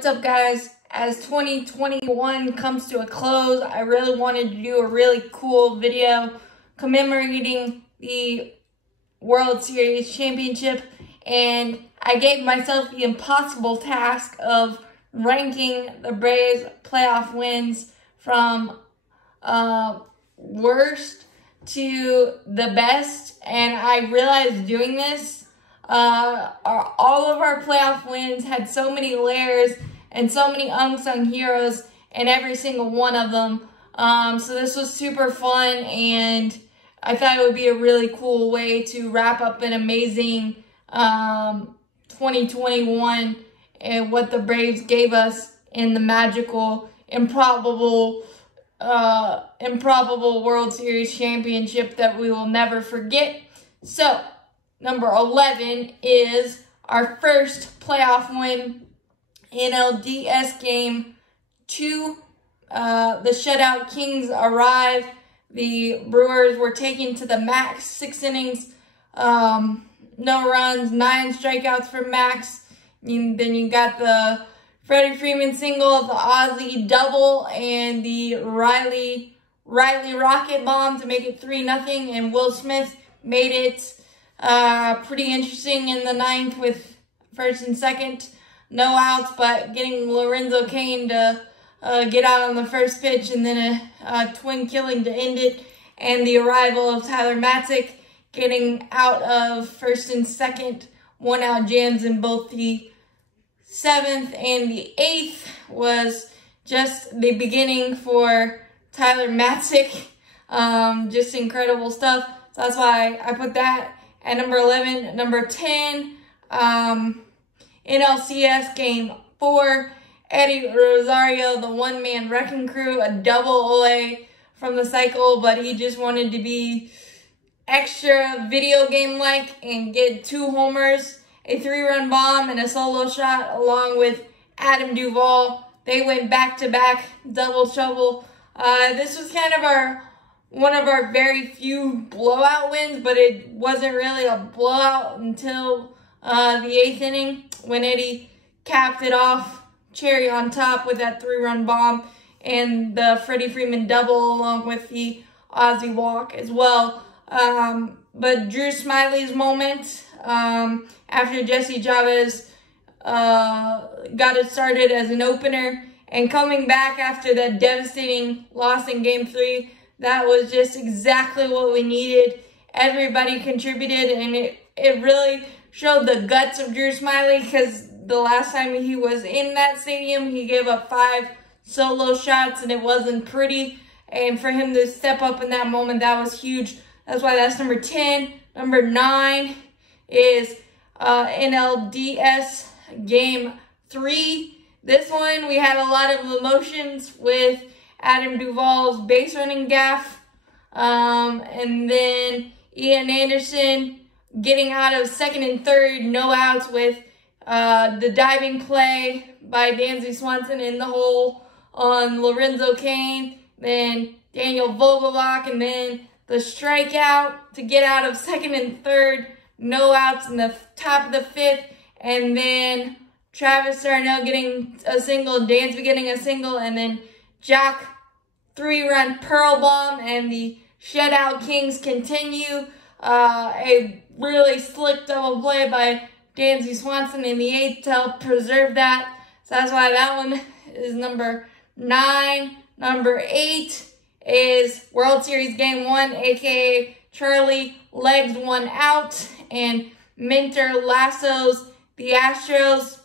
What's up, guys? As 2021 comes to a close, I really wanted to do a really cool video commemorating the World Series championship, and I gave myself the impossible task of ranking the Braves playoff wins from worst to the best. And I realized doing this, all of our playoff wins had so many layers and so many unsung heroes in every single one of them. So this was super fun, and I thought it would be a really cool way to wrap up an amazing 2021 and what the Braves gave us in the magical, improbable World Series championship that we will never forget. So, number 11 is our first playoff win, NLDS Game 2. The shutout Kings arrive. The Brewers were taken to the max, 6 innings, no runs, 9 strikeouts for Max. Then you got the Freddie Freeman single, the Ozzie double, and the Riley rocket bomb to make it 3-0. And Will Smith made it pretty interesting in the 9th with first and second, no outs, but getting Lorenzo Cain to get out on the first pitch, and then a twin killing to end it, and the arrival of Tyler Matzik getting out of first and second, 1-out jams in both the 7th and the 8th was just the beginning for Tyler Matzik. Just incredible stuff. So that's why I put that at number 11. Number 10, NLCS Game 4. Eddie Rosario, the one-man wrecking crew, a double OA from the cycle, but he just wanted to be extra video game-like and get 2 homers, a 3-run bomb, and a solo shot along with Adam Duvall. They went back-to-back double shovel. This was kind of one of our very few blowout wins, but it wasn't really a blowout until the 8th inning when Eddie capped it off, cherry on top, with that 3-run bomb and the Freddie Freeman double along with the Ozzie walk as well. But Drew Smyly's moment after Jesse Chavez got it started as an opener, and coming back after that devastating loss in Game 3, that was just exactly what we needed. Everybody contributed, and it really showed the guts of Drew Smyly, because the last time he was in that stadium, he gave up 5 solo shots, and it wasn't pretty. And for him to step up in that moment, that was huge. That's why that's number 10. Number 9 is NLDS Game 3. This one, we had a lot of emotions with Adam Duvall's base running gaff. And then Ian Anderson getting out of second and third, no outs, with the diving play by Dansby Swanson in the hole on Lorenzo Cain. Then Daniel Vogelbach, and then the strikeout to get out of second and third, no outs in the top of the 5th, and then Travis Darnell getting a single, Dansby getting a single, and then Jock 3-run pearl bomb, and the shutout Kings continue. A really slick double play by Dansby Swanson in the 8th to help preserve that. So that's why that one is number 9. Number 8 is World Series Game 1, a.k.a. Charlie legs 1 out, and Minter lassos the Astros.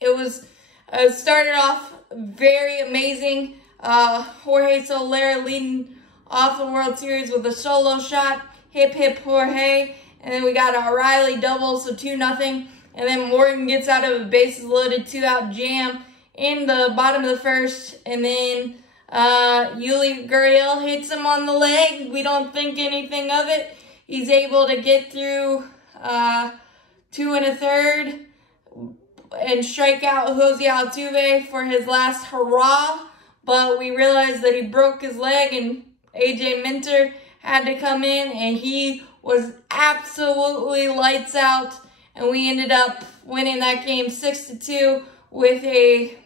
It started off very amazing. Jorge Soler leading off the World Series with a solo shot. Hip, hip, Jorge. And then we got a Riley double, so 2-0. And then Morgan gets out of a bases loaded 2-out jam in the bottom of the 1st. And then Yuli Gurriel hits him on the leg. We don't think anything of it. He's able to get through 2 1/3 and strike out Jose Altuve for his last hurrah. But we realized that he broke his leg, and AJ Minter had to come in, and he was absolutely lights out, and we ended up winning that game 6-2 with a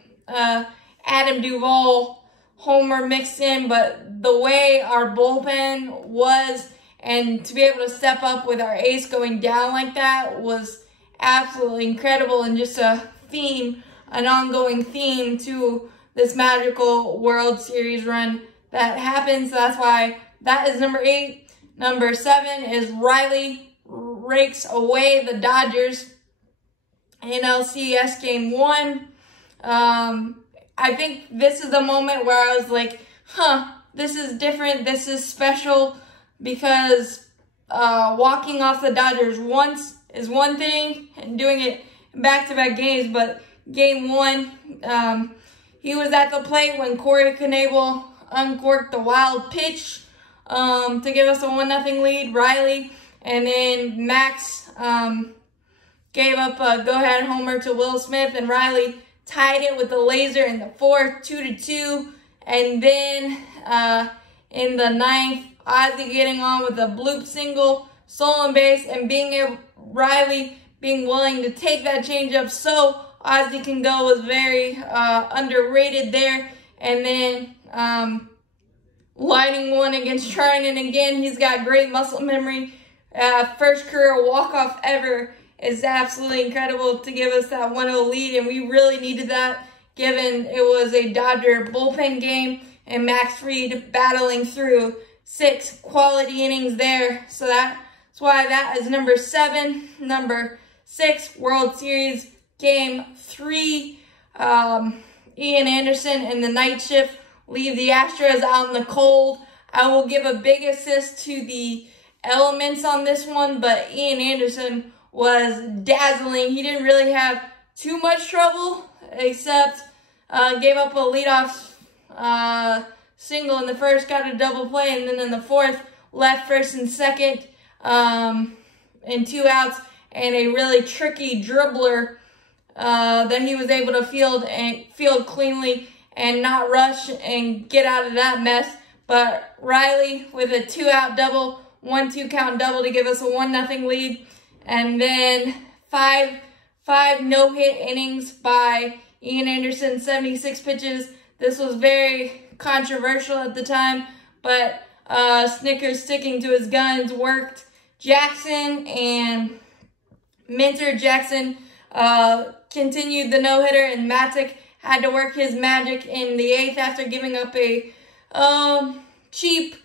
Adam Duvall homer mixed in, but the way our bullpen was, and to be able to step up with our ace going down like that was absolutely incredible, and just a theme, an ongoing theme to this magical World Series run that happened. So that's why that is number 8. Number 7 is Riley rakes away the Dodgers in LCS Game 1. I think this is the moment where I was like, this is different, this is special, because walking off the Dodgers once is one thing, and doing it in back-to-back games, but Game 1, he was at the plate when Corey Knebel uncorked the wild pitch to give us a 1-0 lead, Riley, and then Max gave up a go-ahead homer to Will Smith, and Riley tied it with the laser in the 4th, 2-2, and then in the 9th, Ozzie getting on with a bloop single, stolen base, and Riley being willing to take that changeup so Ozzie can go was very underrated there. And then lining one against Trinan again. He's got great muscle memory. First career walk-off ever is absolutely incredible to give us that 1-0 lead, and we really needed that given it was a Dodger bullpen game and Max Fried battling through 6 quality innings there. So that's why that is number 7. Number 6, World Series Game 3. Ian Anderson in the night shift leave the Astros out in the cold. I will give a big assist to the elements on this one, but Ian Anderson was dazzling. He didn't really have too much trouble, except gave up a leadoff single in the 1st, got a double play, and then in the 4th, left 1st and 2nd, and 2 outs, and a really tricky dribbler that he was able to field cleanly and not rush and get out of that mess. But Riley with a 2-out double, 1-2 count double to give us a 1-0 lead. And then five no-hit innings by Ian Anderson, 76 pitches. This was very controversial at the time, but Snickers sticking to his guns worked. Jackson and Minter. Jackson continued the no-hitter, and Matic had to work his magic in the 8th after giving up a cheap,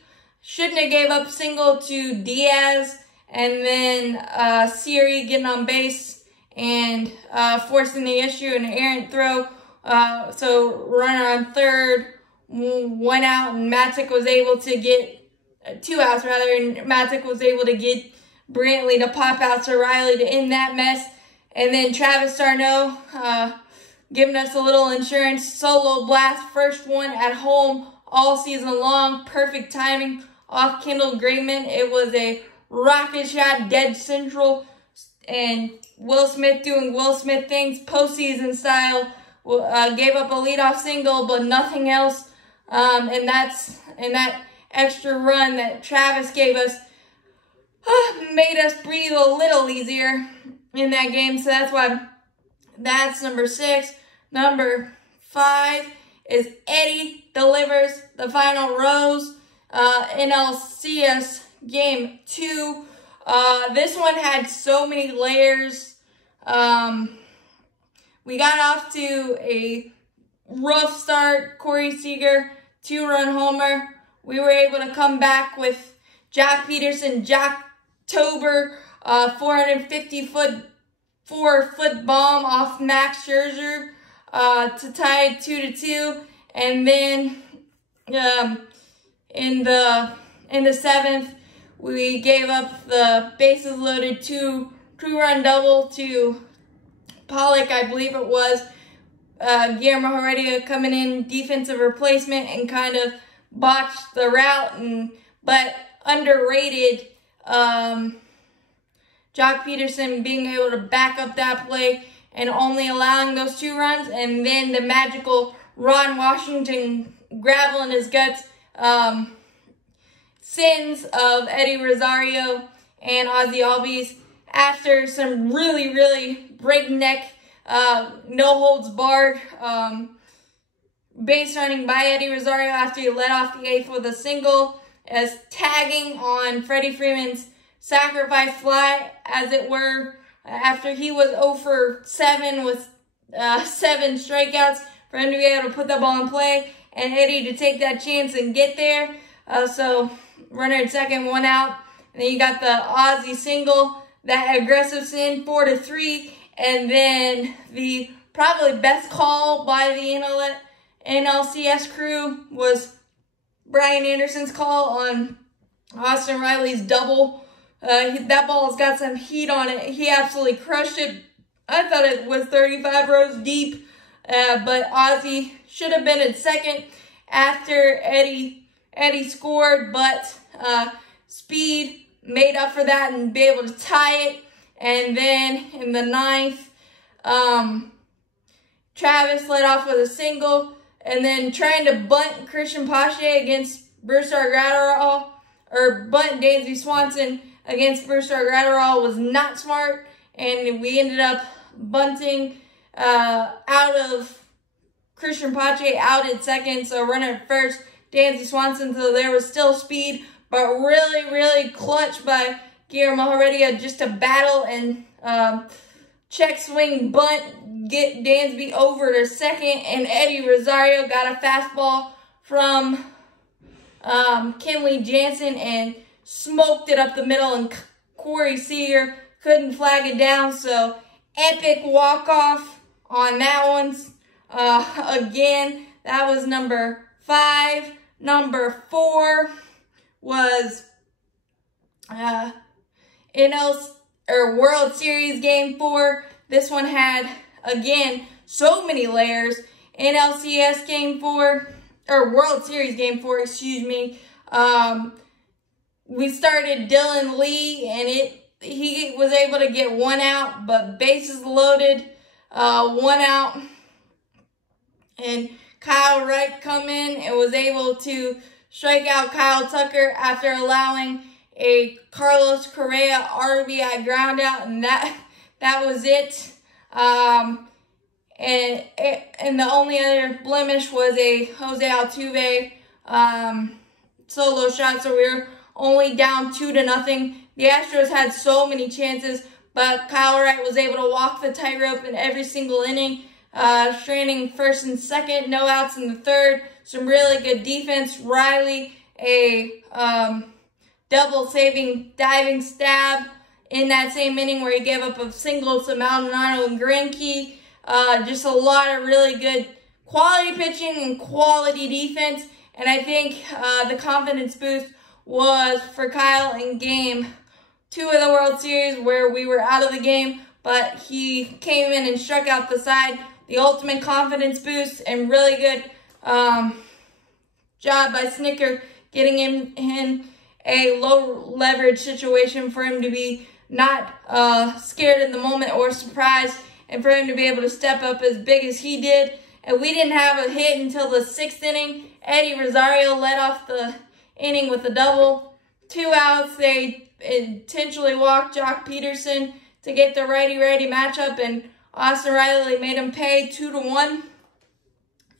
shouldn't have gave up single to Diaz, and then Siri getting on base and forcing the issue, an errant throw. So runner on 3rd, 1 out, and Matic was able to get 2 outs rather, and Matic was able to get Brantley to pop out to Riley to end that mess. And then Travis d'Arnaud giving us a little insurance solo blast, first one at home all season long, perfect timing off Kendall Graveman. It was a rocket shot, dead central, and Will Smith doing Will Smith things, postseason style. Gave up a leadoff single, but nothing else. And that extra run that Travis gave us made us breathe a little easier in that game. So that's why that's number 6. Number 5 is Eddie delivers the final rose. NLCS Game 2. This one had so many layers. We got off to a rough start. Corey Seager, 2-run homer. We were able to come back with Jock Peterson, Jocktober, 454-foot bomb off Max Scherzer to tie it 2-2. And then in the 7th, we gave up the bases loaded two-run double to Pollock, I believe it was. Guillermo Heredia coming in, defensive replacement, and kind of botched the route, but underrated. Jock Peterson being able to back up that play and only allowing those 2 runs, and then the magical Ron Washington gravel in his guts. Sins of Eddie Rosario and Ozzie Albies after some really, really breakneck no holds barred base running by Eddie Rosario after he led off the eighth with a single, as tagging on Freddie Freeman's sacrifice fly, as it were, after he was 0 for 7 with 7 strikeouts, for him to be able to put the ball in play and Eddie to take that chance and get there. So runner at second, 1 out. And then you got the Ozzie single, that aggressive sin, 4-3. And then the probably best call by the NLCS crew was Brian Anderson's call on Austin Riley's double. That ball's got some heat on it. He absolutely crushed it. I thought it was 35 rows deep, but Ozzie should have been at second after Eddie scored, but speed made up for that and be able to tie it. And then in the ninth, Travis led off with a single, and then trying to bunt Christian Pache against Brusdar Graterol, or bunt Dansby Swanson against Brusdar Graterol was not smart, and we ended up bunting out of Christian Pache out at second, so runner at first, Dansby Swanson, so there was still speed, but really, really clutch by Guillermo Heredia just to battle and check swing bunt, get Dansby over to second, and Eddie Rosario got a fastball from Kenley Jansen and smoked it up the middle, and Corey Seager couldn't flag it down, so epic walk-off on that one. Again, that was number 5. Number 4 was World Series Game 4. This one had, again, so many layers. NLCS Game 4, or World Series Game 4, excuse me. We started Dylan Lee, and he was able to get 1 out, but bases loaded, 1 out. And Kyle Wright come in and was able to strike out Kyle Tucker after allowing a Carlos Correa RBI ground out, and that was it. And the only other blemish was a Jose Altuve solo shot, so we were only down 2-0. The Astros had so many chances, but Kyle Wright was able to walk the tightrope in every single inning, straining first and second, no outs in the third. Some really good defense. Riley, a double saving diving stab in that same inning where he gave up a single to Maldonado and Greinke. Just a lot of really good quality pitching and quality defense. And I think the confidence boost was for Kyle in Game 2 of the World Series, where we were out of the game, but he came in and struck out the side. The ultimate confidence boost, and really good job by Snicker getting him in a low leverage situation for him to be not scared in the moment or surprised, and for him to be able to step up as big as he did. And we didn't have a hit until the 6th inning. Eddie Rosario led off the inning with a double. 2 outs. They intentionally walked Jock Peterson to get the righty-righty matchup, and Austin Riley made him pay 2-1.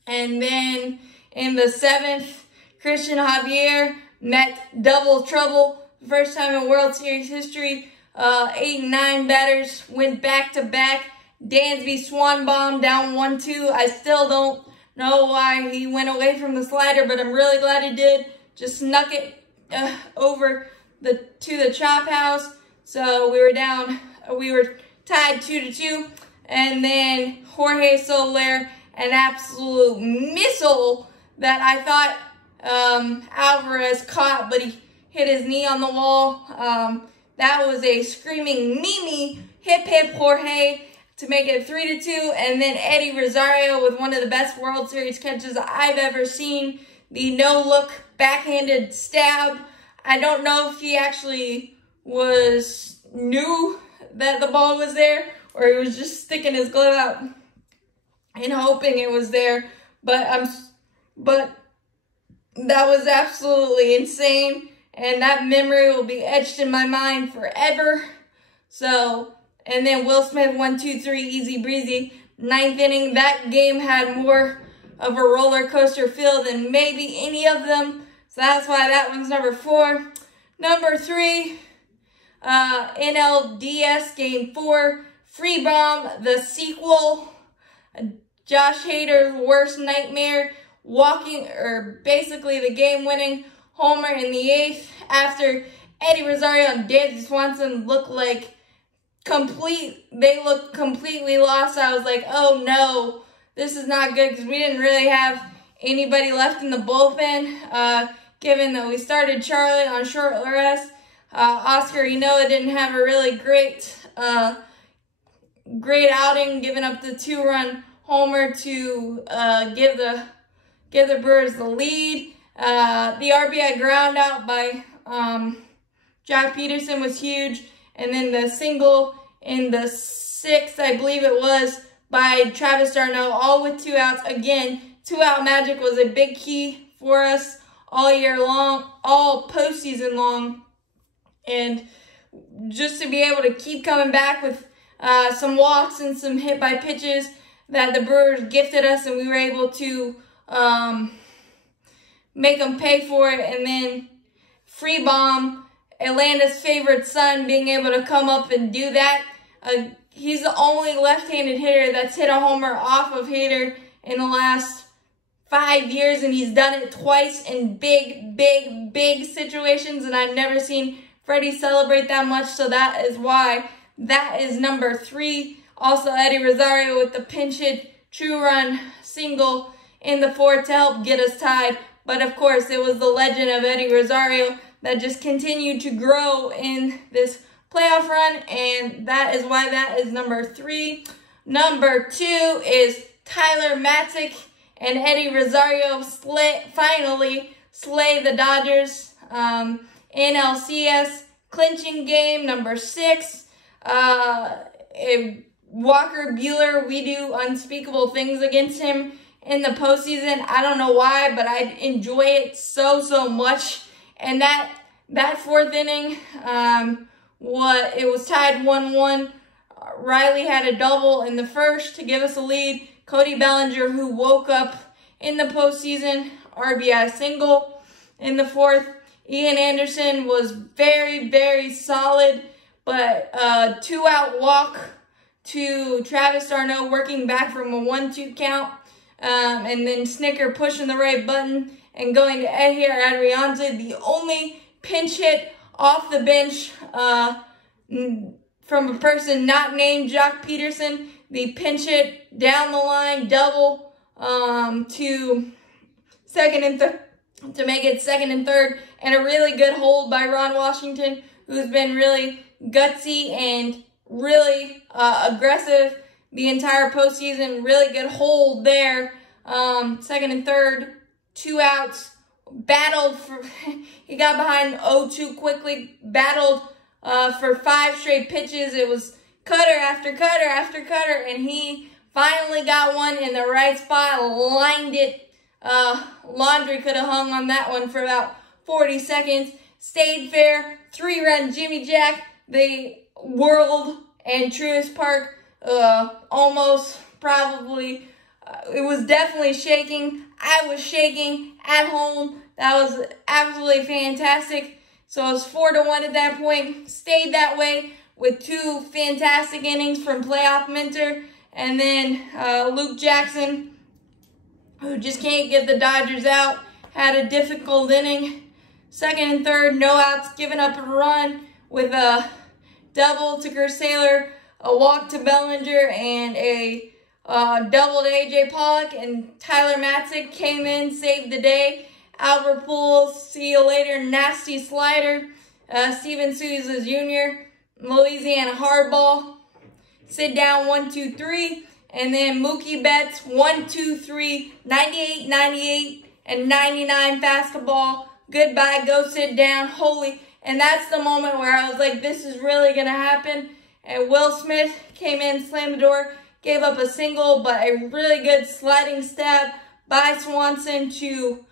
And then in the 7th, Christian Javier met double trouble. First time in World Series history. 8 and 9 batters went back-to-back. Dansby swan bomb down 1-2. I still don't know why he went away from the slider, but I'm really glad he did. Just snuck it over to the chop house. So we were tied 2-2. And then Jorge Soler, an absolute missile that I thought Alvarez caught, but he hit his knee on the wall. That was a screaming Mimi, hip hip Jorge, to make it 3-2. And then Eddie Rosario with one of the best World Series catches I've ever seen. The no-look backhanded stab. I don't know if he actually knew that the ball was there, or he was just sticking his glove out and hoping it was there. But that was absolutely insane, and that memory will be etched in my mind forever. So And then Will Smith, 1-2-3, easy breezy. 9th inning, that game had more of a roller coaster feel than maybe any of them. So that's why that one's number 4. Number 3, NLDS Game 4, Free Bomb, the sequel. Josh Hader's worst nightmare, basically the game-winning homer in the 8th after Eddie Rosario and Dansby Swanson looked completely lost. I was like, oh no, this is not good, because we didn't really have anybody left in the bullpen, given that we started Charlie on short rest. Oscar Inoue didn't have a really great outing, giving up the 2-run homer to give the Brewers the lead. The RBI ground out by Jock Peterson was huge, and then the single in the 6th, I believe it was, by Travis d'Arnaud, all with 2 outs. Again, 2-out magic was a big key for us all year long, all postseason long, and just to be able to keep coming back with some walks and some hit by pitches that the Brewers gifted us, and we were able to make them pay for it. And then Free Bomb, Atlanta's favorite son, being able to come up and do that. He's the only left-handed hitter that's hit a homer off of Hader in the last 5 years, and he's done it twice in big situations, and I've never seen Freddie celebrate that much, so that is why that is number 3. Also, Eddie Rosario with the pinch hit 2-run single in the 4th to help get us tied. But of course, it was the legend of Eddie Rosario that just continued to grow in this playoff run, and that is why that is number 3. Number 2 is Tyler Matzik and Eddie Rosario finally slay the Dodgers. NLCS clinching game, number 6. Walker Buehler, we do unspeakable things against him in the postseason. I don't know why, but I enjoy it so much. And that 4th inning, it was tied 1-1. Riley had a double in the 1st to give us a lead. Cody Bellinger, who woke up in the postseason, RBI single in the 4th. Ian Anderson was very solid, but 2-out walk to Travis d'Arnaud, working back from a 1-2 count, and then Snicker pushing the right button and going to Ehir Adrianza, the only pinch hit off the bench from a person not named Jock Peterson. The pinch hit down the line, double to second and third to make it 2nd and 3rd, and a really good hold by Ron Washington, who's been really gutsy and really aggressive the entire postseason. Really good hold there. 2nd and 3rd, 2 outs. Battled for, he got behind 0-2 quickly, battled for 5 straight pitches. It was cutter after cutter after cutter, and he finally got one in the right spot, lined it. Laundry could have hung on that one for about 40 seconds. Stayed fair. 3-run Jimmy Jack, the world and Truist Park, almost probably, it was definitely shaking. I was shaking at home. That was absolutely fantastic. So it was 4-1 at that point. Stayed that way with 2 fantastic innings from playoff Minter. And then Luke Jackson, who just can't get the Dodgers out, had a difficult inning. 2nd and 3rd, no outs, giving up a run with a double to Chris Taylor, a walk to Bellinger, and a double to A.J. Pollock. And Tyler Matzik came in, saved the day. Albert Pujols, see you later, nasty slider. Steven Souza Jr., Louisiana hardball. Sit down, 1-2-3. And then Mookie Betts, 1-2-3, 98, 98, and 99 fastball. Goodbye, go sit down. Holy. And that's the moment where I was like, this is really going to happen. And Will Smith came in, slammed the door, gave up a single, but a really good sliding stab by Swanson to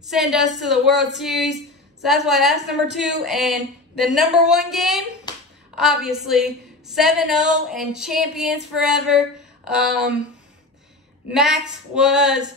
send us to the World Series. So that's why that's number 2. And the number 1 game, obviously 7-0 and champions forever. Max was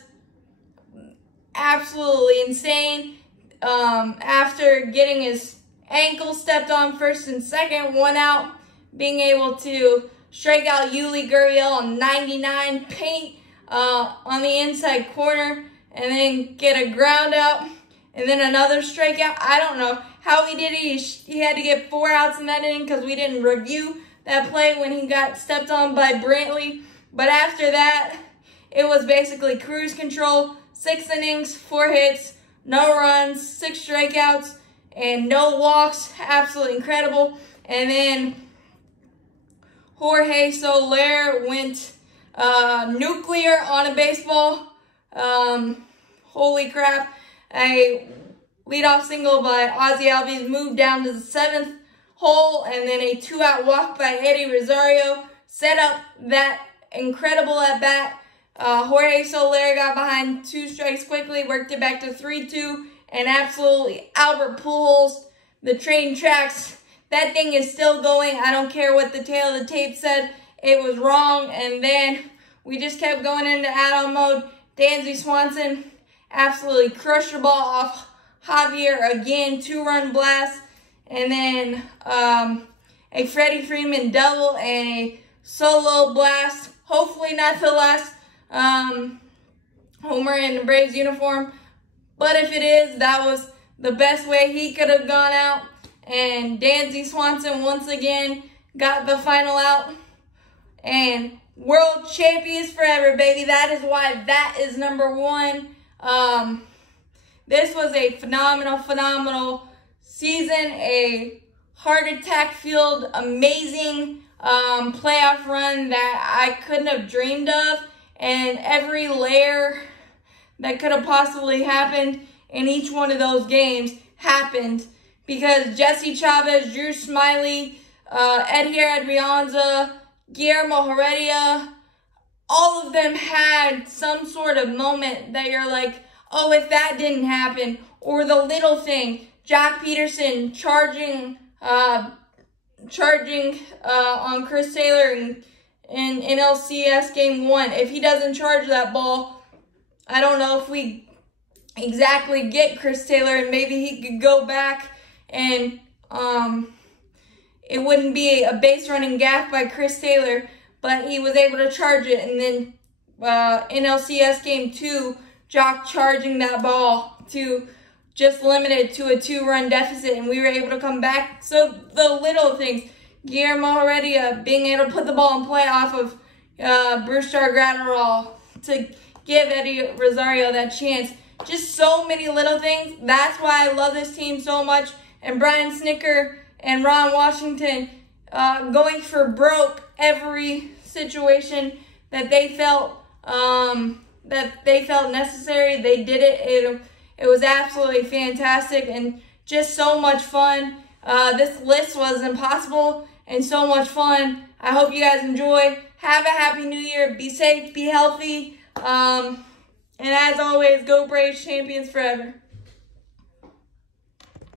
absolutely insane. After getting his ankle stepped on first and second, 1 out, being able to strike out Yuli Gurriel on 99 paint on the inside corner, and then get a ground out, and then another strikeout. I don't know how he did it. He had to get 4 outs in that inning because we didn't review that play when he got stepped on by Brantley. But after that, it was basically cruise control. 6 innings, 4 hits, no runs, 6 strikeouts, and no walks. Absolutely incredible. And then Jorge Soler went nuclear on a baseball. Holy crap. A leadoff single by Ozzie Albies moved down to the 7th hole, and then a 2-out walk by Eddie Rosario set up that incredible at-bat. Jorge Soler got behind 2 strikes quickly, worked it back to 3-2, and absolutely Albert Pujols, the train tracks. That thing is still going. I don't care what the tail of the tape said. It was wrong, and then we just kept going into add-on mode. Dansby Swanson absolutely crushed the ball off Javier again, 2-run blast, and then a Freddie Freeman double and a solo blast. Hopefully not the last homer in the Braves uniform, but if it is, that was the best way he could have gone out. And Dansby Swanson once again got the final out. And world champions forever, baby. That is why that is #1. This was a phenomenal season. A heart attack filled, amazing playoff run that I couldn't have dreamed of. And every layer that could have possibly happened in each one of those games happened. Because Jesse Chavez, Drew Smiley, Edgar Adrianza, Guillermo Heredia, all of them had some sort of moment that you're like, oh, if that didn't happen. Or the little thing, Jack Peterson charging on Chris Taylor in NLCS Game 1. If he doesn't charge that ball, I don't know if we exactly get Chris Taylor, and maybe he could go back and it wouldn't be a base running gaff by Chris Taylor, but he was able to charge it. And then NLCS Game 2, Jock charging that ball to just limited to a 2-run deficit, and we were able to come back. So the little things, Guillermo Heredia being able to put the ball in play off of Brusdar Graterol to give Eddie Rosario that chance. Just so many little things. That's why I love this team so much. And Brian Snicker and Ron Washington going for broke every situation that they felt necessary. They did it. It was absolutely fantastic and just so much fun. This list was impossible and so much fun. I hope you guys enjoy. Have a happy new year. Be safe. Be healthy. And as always, go Braves, champions forever.